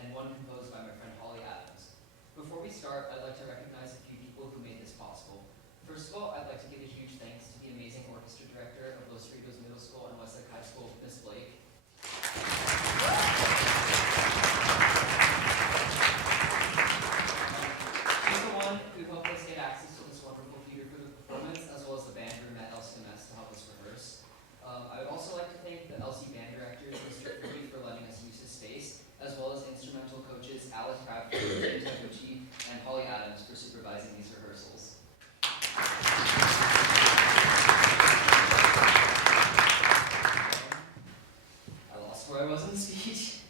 and one composed by my friend Holly Adams. Before we start, I'd like to recognize a few people who made this possible. First of all, I'd like to give a huge thanks to the amazing orchestra director of Los Cerritos Middle School and Westlake High School, Miss Blake. She's the one who helped us get access to this wonderful theater for the performance, as well as the band room at LCMS to help us rehearse. I would also like to thank the LC band director, Mr. Fruity, for letting us use his space, as well as instrumental coaches Alice Crabtree, James Taguchi, and Holly Adams for supervising these rehearsals. I lost where I was in the speech.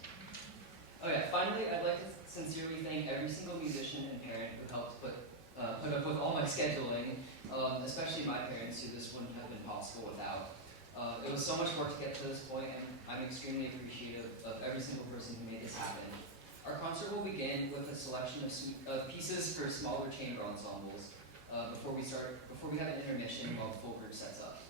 Okay, finally, I'd like to sincerely thank every single musician and parent who helped put up with all my scheduling, especially my parents, who this wouldn't have been possible without. It was so much work to get to this point, and I'm extremely appreciative of every single person who made this happen. Our concert will begin with a selection of pieces for smaller chamber ensembles before we have an intermission while the full group sets up.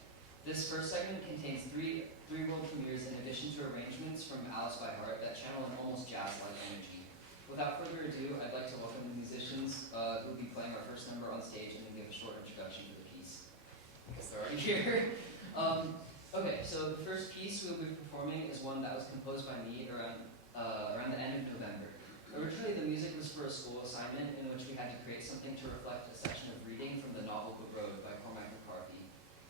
This first segment contains three world premieres in addition to arrangements from Alice by Heart that channel an almost jazz-like energy. Without further ado, I'd like to welcome the musicians who will be playing our first number on stage and then give a short introduction to the piece. I guess they're already here. Okay, so the first piece we'll be performing is one that was composed by me around the end of November. Originally, the music was for a school assignment in which we had to create something to reflect a section of reading from the novel The Road by Cormac McCarthy.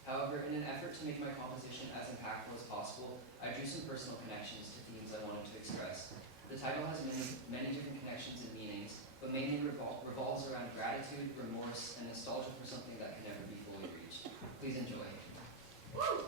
However, in an effort to make my composition as impactful as possible, I drew some personal connections to themes I wanted to express. The title has many different connections and meanings, but mainly revolves around gratitude, remorse, and nostalgia for something that can never be fully reached. Please enjoy. Woo!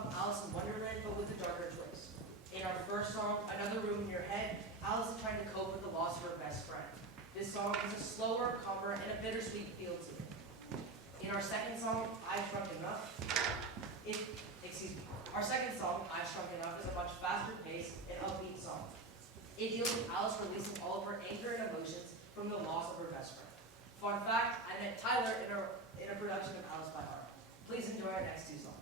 song, Alice in Wonderland, but with a darker twist. In our first song, Another Room in Your Head, Alice is trying to cope with the loss of her best friend. This song has a slower, calmer, and a bittersweet feel to it. In our second song, I've Shrunk Enough, our second song, I've Shrunk Enough, is a much faster paced and upbeat song. It deals with Alice releasing all of her anger and emotions from the loss of her best friend. Fun fact, I met Tyler in a production of Alice by Heart. Please enjoy our next two songs.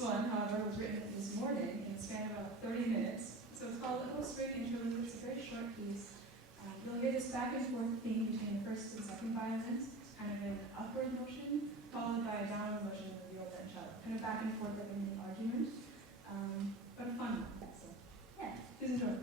This one, however, was written this morning in the span of about 30 minutes. So it's called Little Spring Interlude. It's a very short piece. You'll hear this back and forth theme between the first and second violins, kind of an upward motion, followed by a downward motion of the viola and cello. Kind of back and forth like an argument, but a fun one. So, yeah, please enjoy.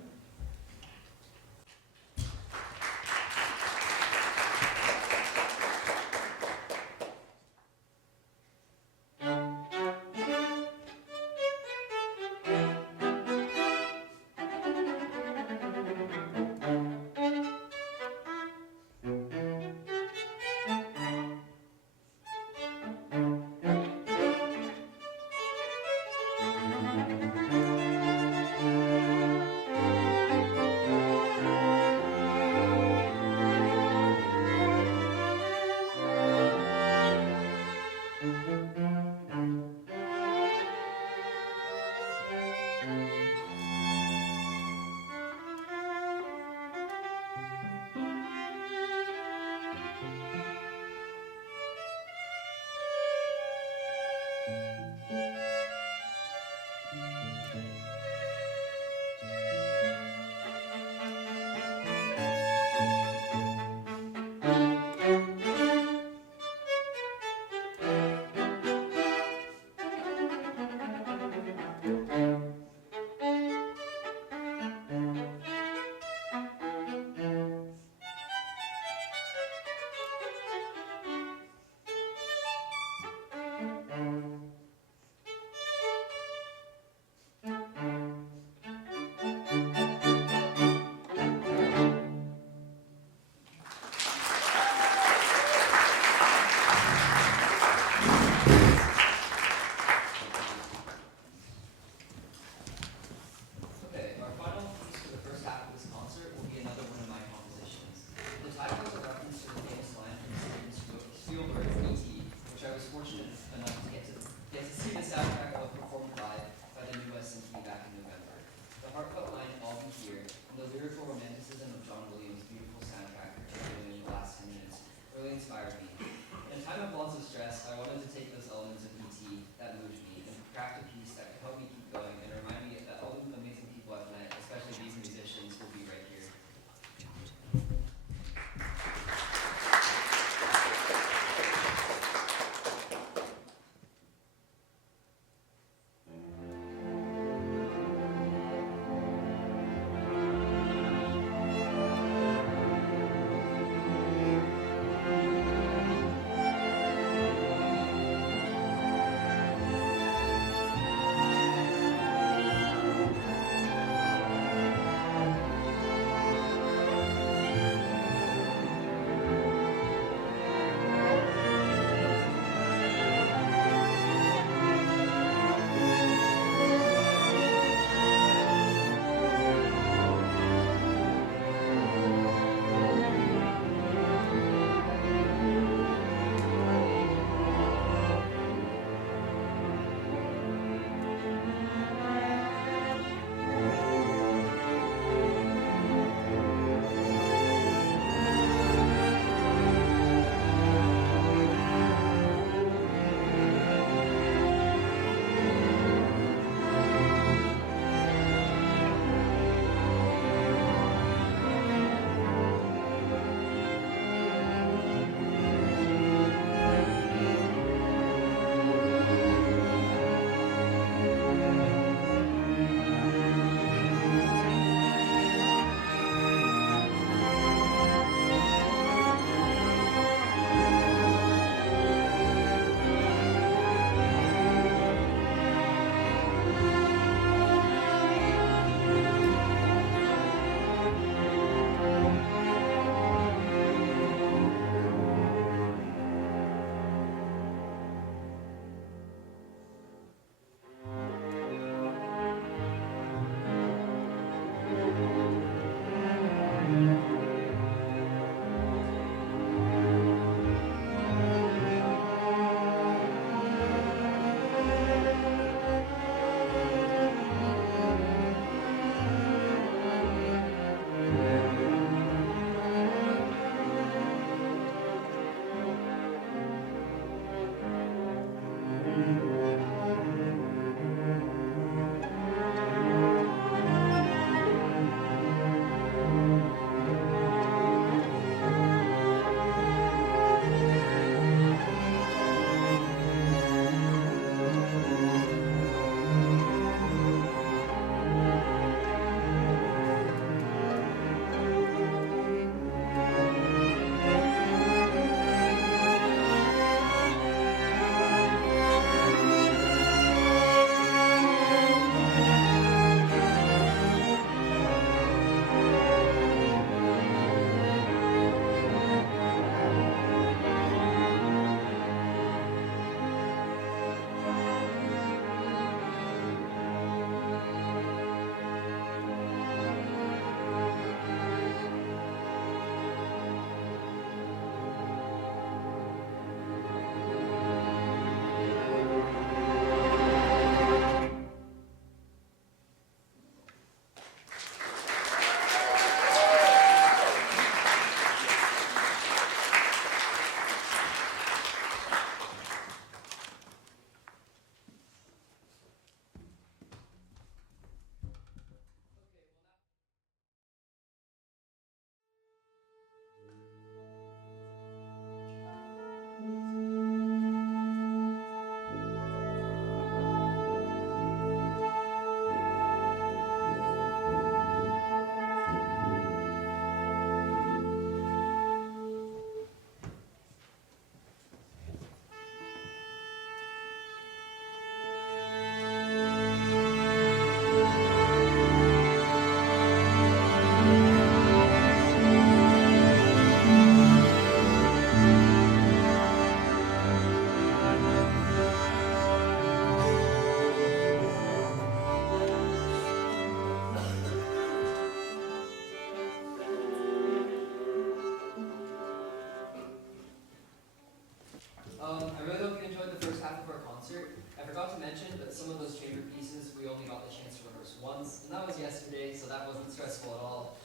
forgot to mention that some of those chamber pieces we only got the chance to rehearse once, and that was yesterday, so that wasn't stressful at all.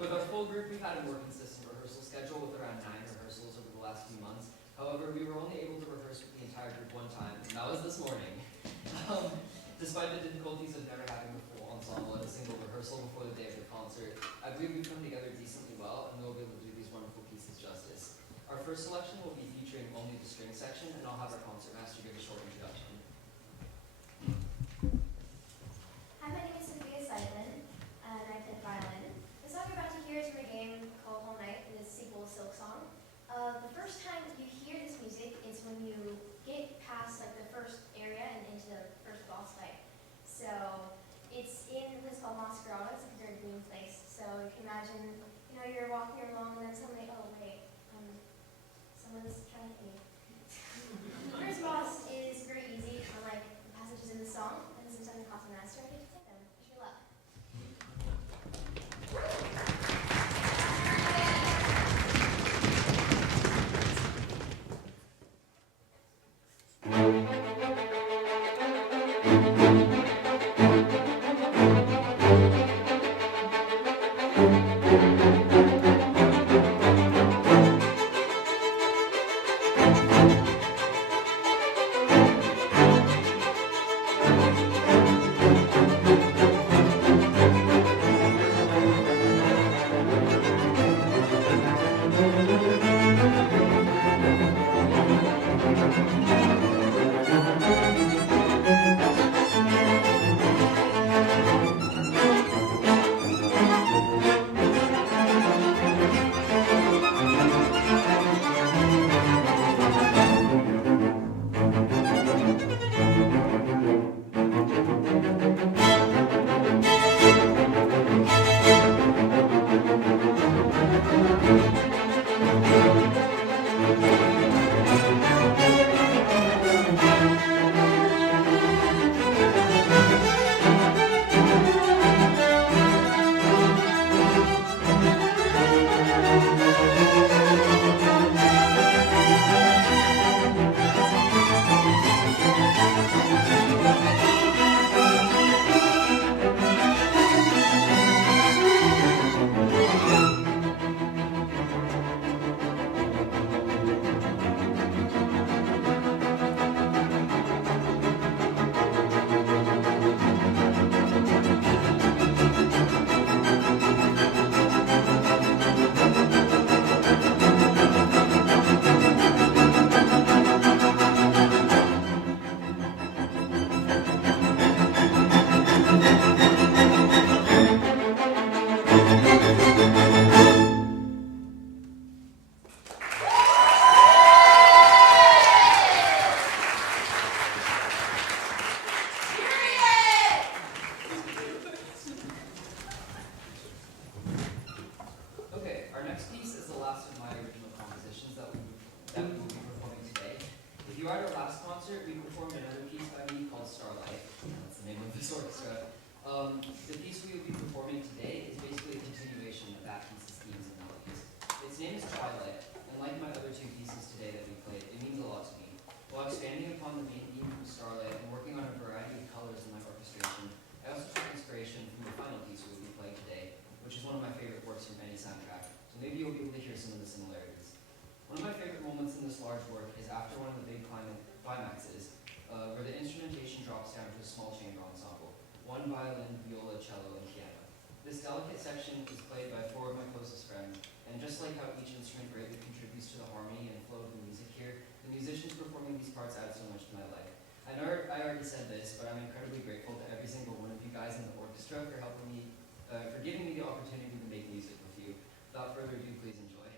With our full group, we've had a more consistent rehearsal schedule with around 9 rehearsals over the last few months. However, we were only able to rehearse with the entire group one time, and that was this morning. Despite the difficulties of never having a full ensemble at a single rehearsal before the day of the concert, I believe we've come together decently well, and we'll be able to do these wonderful pieces justice. Our first selection will be featuring only the string section, and I'll have our concertmaster give a short introduction. Hi, my name is Symphony, and I play violin. The song you're about to hear is from a game called Whole Night, and it's a sequel to Silk Song. The first time you hear this music is when you get past like the first area and into the first boss fight. So it's in a place called Masquerade. It's like a very green place. So you can imagine, you're walking along and then suddenly, oh wait, someone's trying to hit me. The first boss is very easy, unlike the passages in the song, and since I'm the concertmaster, I get to play them. Wish me luck. you were at our last concert, we performed another piece by me called Starlight. That's the name of this orchestra. The piece we will be performing today is basically a continuation of that piece's themes and melodies. Its name is Twilight, and like my other two pieces today that we played, it means a lot to me. While expanding upon the main theme from Starlight and working on a variety of colors in my orchestration, I also took inspiration from the final piece we will be playing today, which is one of my favorite works from any soundtrack, so maybe you'll be able to hear some of the similarities. One of my favorite moments in this large work is after one of the big climaxes, where the instrumentation drops down to a small chamber ensemble, one violin, viola, cello, and piano. This delicate section is played by four of my closest friends, and just like how each instrument greatly contributes to the harmony and flow of the music here, the musicians performing these parts add so much to my life. I know I already said this, but I'm incredibly grateful to every single one of you guys in the orchestra for helping me, for giving me the opportunity to make music with you. Without further ado, please enjoy.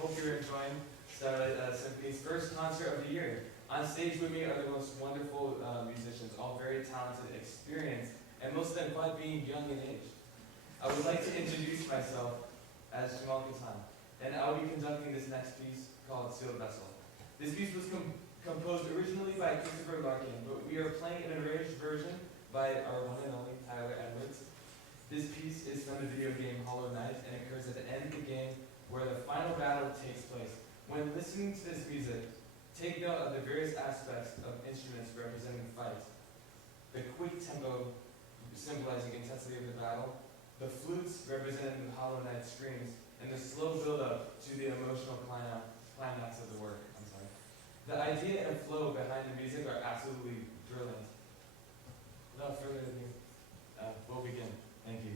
hope you're enjoying Starlight Symphony's first concert of the year. On stage with me are the most wonderful musicians, all very talented, experienced, and most of them quite being young in age. I would like to introduce myself as Jamal Katan, and I will be conducting this next piece called Sealed Vessel. This piece was composed originally by Christopher Larkin, but we are playing an arranged version by our one and only Tyler Edwards. This piece is from the video game Hollow Knight and occurs at the end of the game where the final battle takes place. When listening to this music, take note of the various aspects of instruments representing the fight. The quick tempo symbolizing intensity of the battle, the flutes representing the Hollow Knight screams, and the slow build-up to the emotional climax of the work. The idea and flow behind the music are absolutely brilliant. Without further ado, we'll begin. Thank you.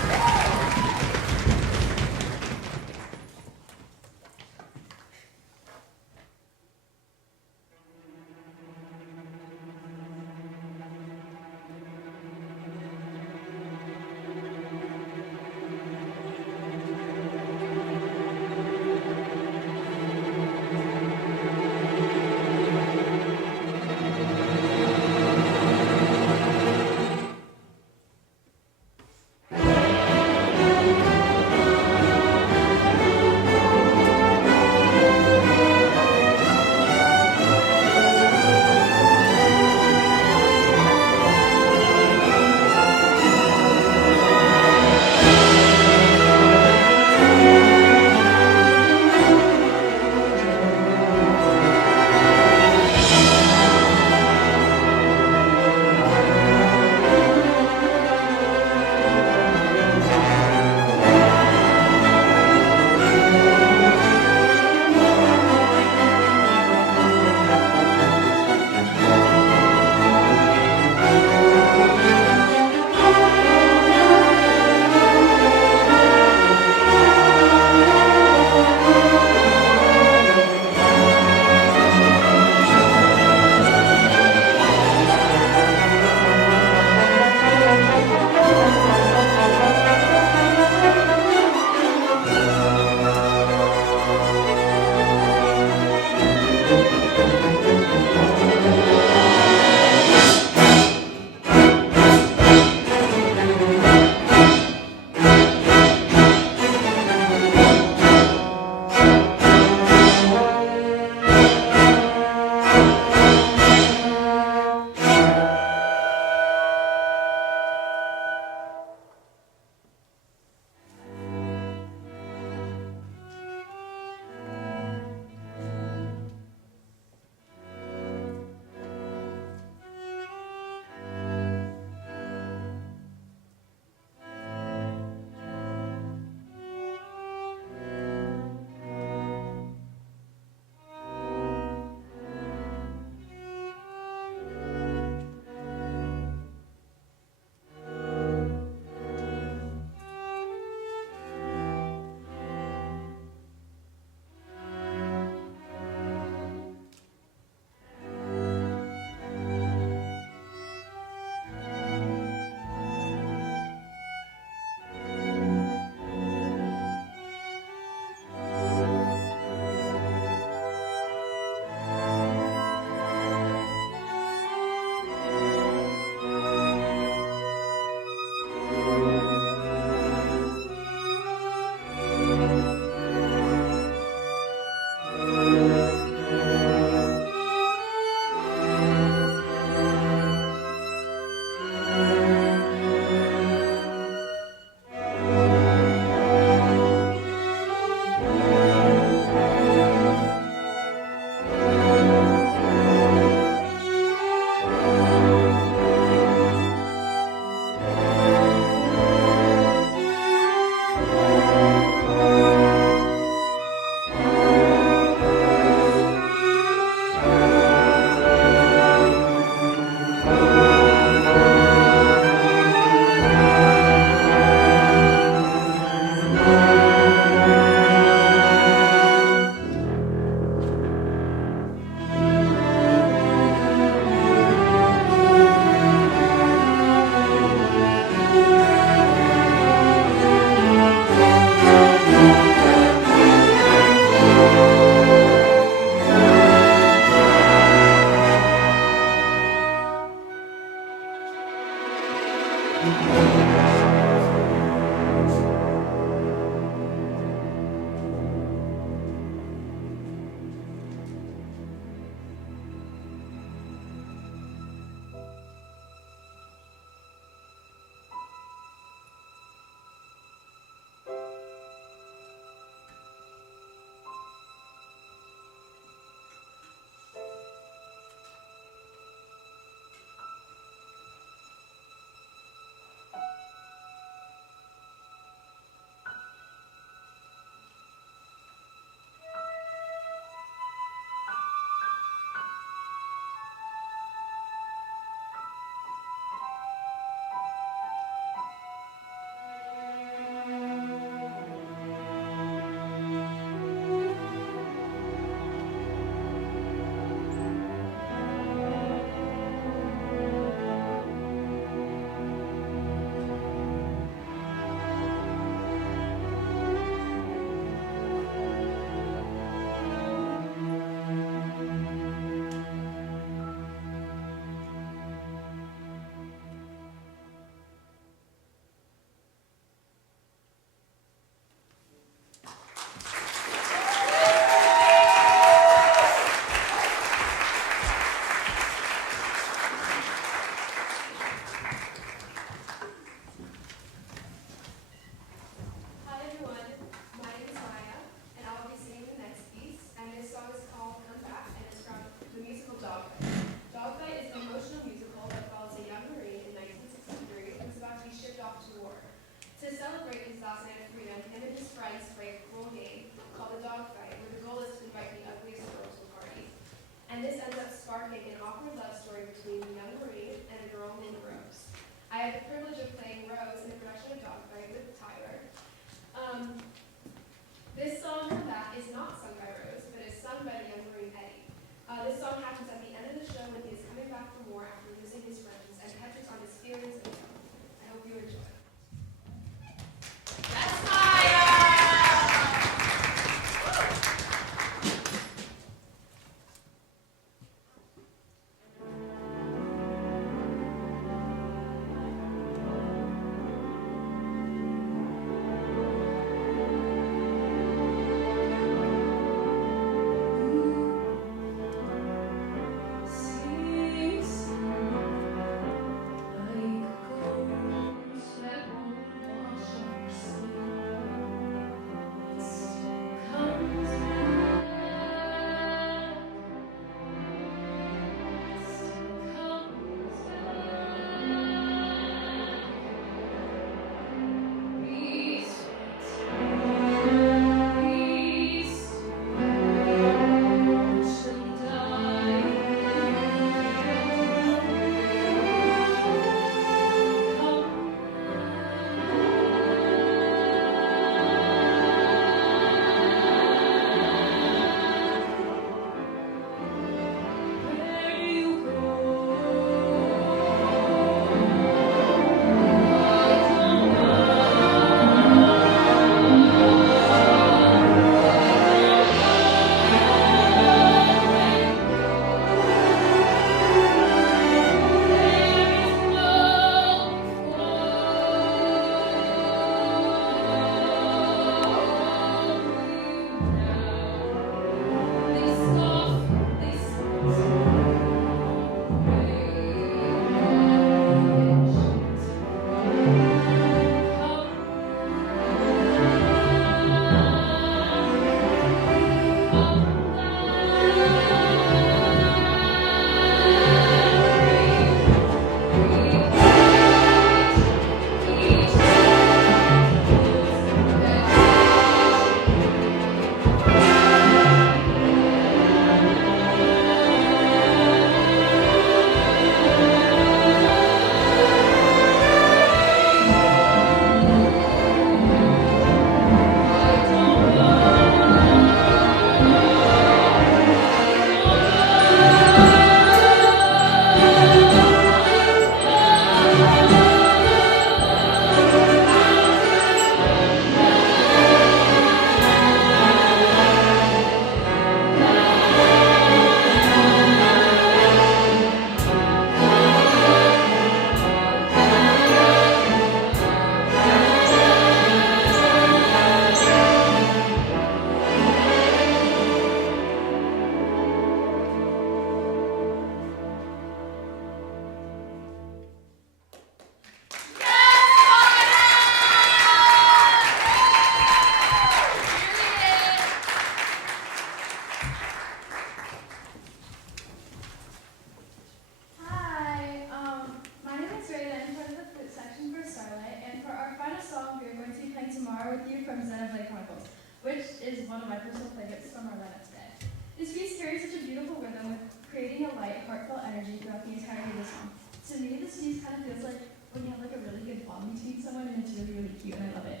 Are With You from Xenoblade Chronicles, which is one of my personal favorites from our lineup today. This piece carries such a beautiful rhythm with creating a light, heartfelt energy throughout the entirety of the song. To me, this piece kind of feels like when you have like a really good bond between someone and it's really, really cute and I love it.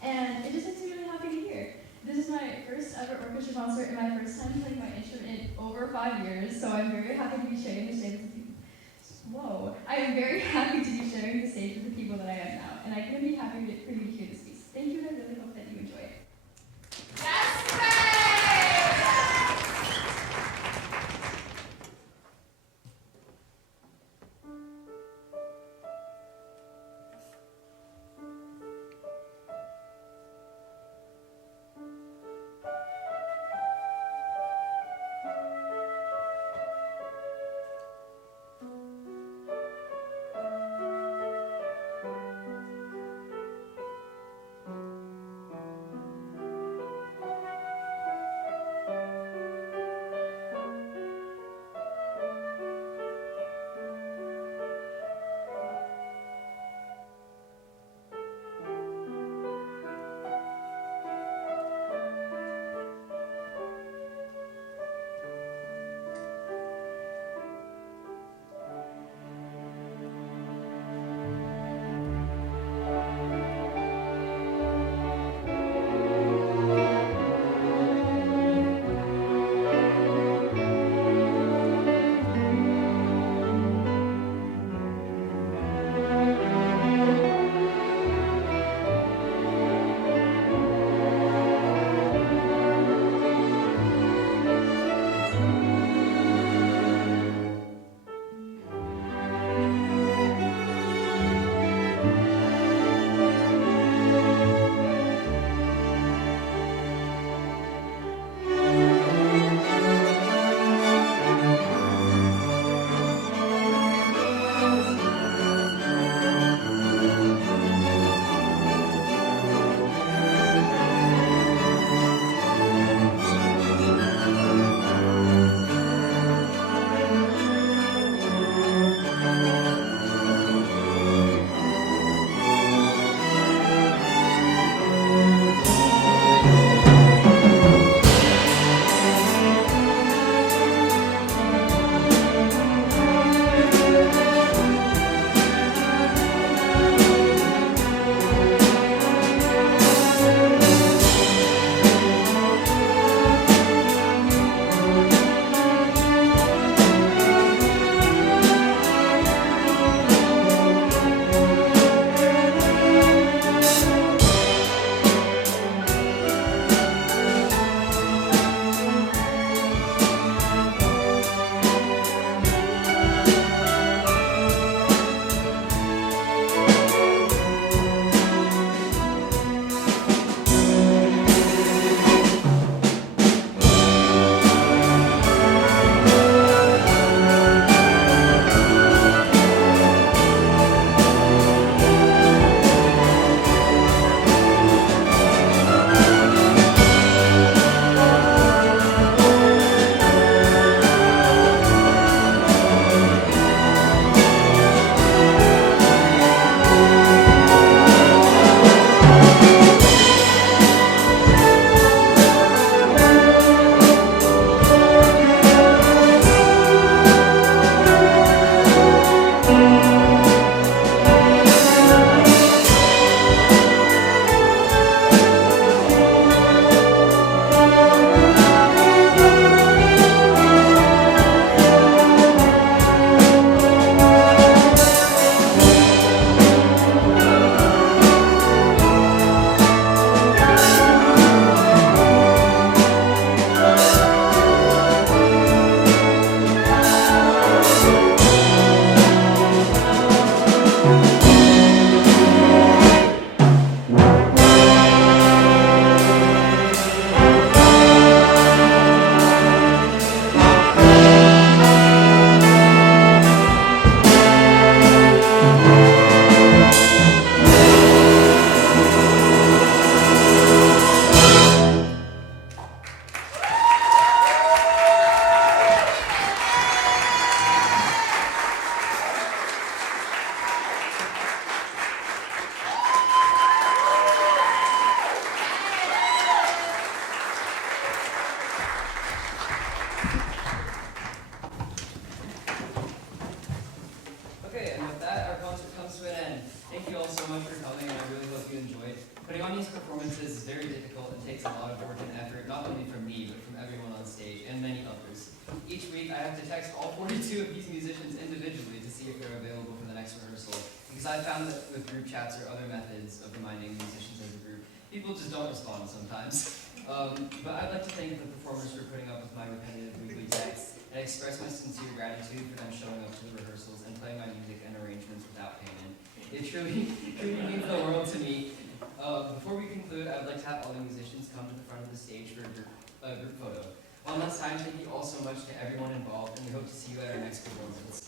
And it just makes me really happy to hear. This is my first ever orchestra concert and my first time playing my instrument in over 5 years, so I'm very happy to be sharing the stage with you. Whoa. I am very happy to be sharing the stage with the people that I am now, and I couldn't be happier for you to hear this piece. Thank you, and I really hope that you enjoy it. performances is very difficult and takes a lot of work and effort, not only from me, but from everyone on stage and many others. Each week, I have to text all 42 of these musicians individually to see if they're available for the next rehearsal, because I found that with group chats or other methods of reminding musicians as a group, people just don't respond sometimes. But I'd like to thank the performers for putting up with my repetitive weekly texts and express my sincere gratitude for them showing up to the rehearsals and playing my music and arrangements without payment. It truly means the world to me. Before we conclude, I would like to have all the musicians come to the front of the stage for a group photo. One last time, thank you all so much to everyone involved, and we hope to see you at our next performance.